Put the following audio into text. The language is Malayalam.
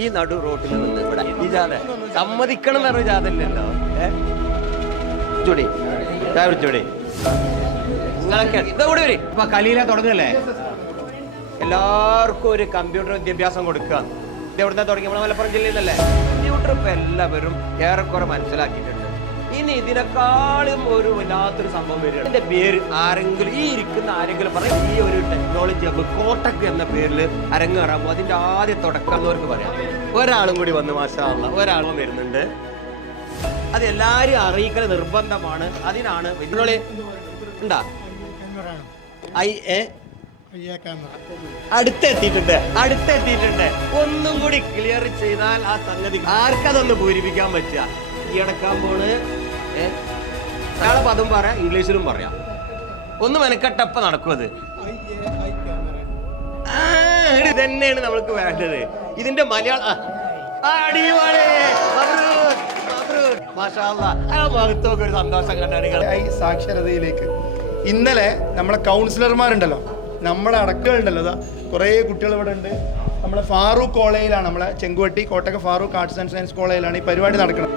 ഈ നടു റോട്ടിൽ നിന്ന് ഇവിടെ ഈ ജാഥ സമ്മതിക്കണം എന്ന് പറഞ്ഞ ജാഥയില്ലല്ലോ. ചൂടി ചൂടി നിങ്ങളൊക്കെ ഇതോടെ വരും. ഇപ്പൊ കലീല തുടങ്ങല്ലേ, എല്ലാവർക്കും ഒരു കമ്പ്യൂട്ടർ വിദ്യാഭ്യാസം കൊടുക്കുക. ഇത് എവിടുന്ന തുടങ്ങി? നമ്മളെ മലപ്പുറം ജില്ലയിൽ നിന്നല്ലേ. കമ്പ്യൂട്ടർ ഇപ്പൊ എല്ലാവരും ഏറെക്കുറെ മനസ്സിലാക്കിയിട്ടുണ്ട്. ഇനി ഇതിനേക്കാളും ഒരു വല്ലാത്തൊരു സംഭവം വരികയാണ്. ഇതിന്റെ പേര് ആരെങ്കിലും ഈ ഇരിക്കുന്ന ആരെങ്കിലും പറയും, ഈ ഒരു ടെക്നോളജി കോട്ടക് എന്ന പേരിൽ അരങ്ങേറാമോ? അതിന്റെ ആദ്യ തുടക്കം എന്നവർക്ക് പറയാം. ഒരാളും കൂടി വന്ന് മാഷാ അല്ലാഹ് ഒരാളും വരുന്നുണ്ട്. അത് എല്ലാരും അറിയിക്കൽ നിർബന്ധമാണ്. അതിനാണ് ഉണ്ടാ അടുത്തെത്തിയിട്ടുണ്ട്. ഒന്നും കൂടി ക്ലിയർ ചെയ്താൽ ആ സംഗതി ആർക്കതൊന്ന് പൂരിപ്പിക്കാൻ പറ്റുക. ഈ അടക്കാൻ പോണ് അയാളെ പദം പറയാം, ഇംഗ്ലീഷിലും പറയാം. ഒന്ന് മെനക്കെട്ടപ്പ നടക്കും. അത് ഇതന്നെയാണ് നമ്മൾക്ക് വേണ്ടത്. ഇതിന്റെ മലയാളം ഭാഗത്തൊക്കെ ഒരു സന്തോഷം കണ്ടാണ്. സാക്ഷരതയിലേക്ക് ഇന്നലെ നമ്മളെ കൗൺസിലർമാരുണ്ടല്ലോ, നമ്മളെ അടക്കമുണ്ടല്ലോ, അതാ കുറേ കുട്ടികൾ ഇവിടെ ഉണ്ട്. നമ്മളെ ഫാറൂഖ് കോളേജിലാണ്, നമ്മളെ ചെങ്കുവട്ടി കോട്ടക്ക ഫാറൂഖ് ആർട്സ് ആൻഡ് സയൻസ് കോളേജിലാണ് ഈ പരിപാടി നടക്കുന്നത്.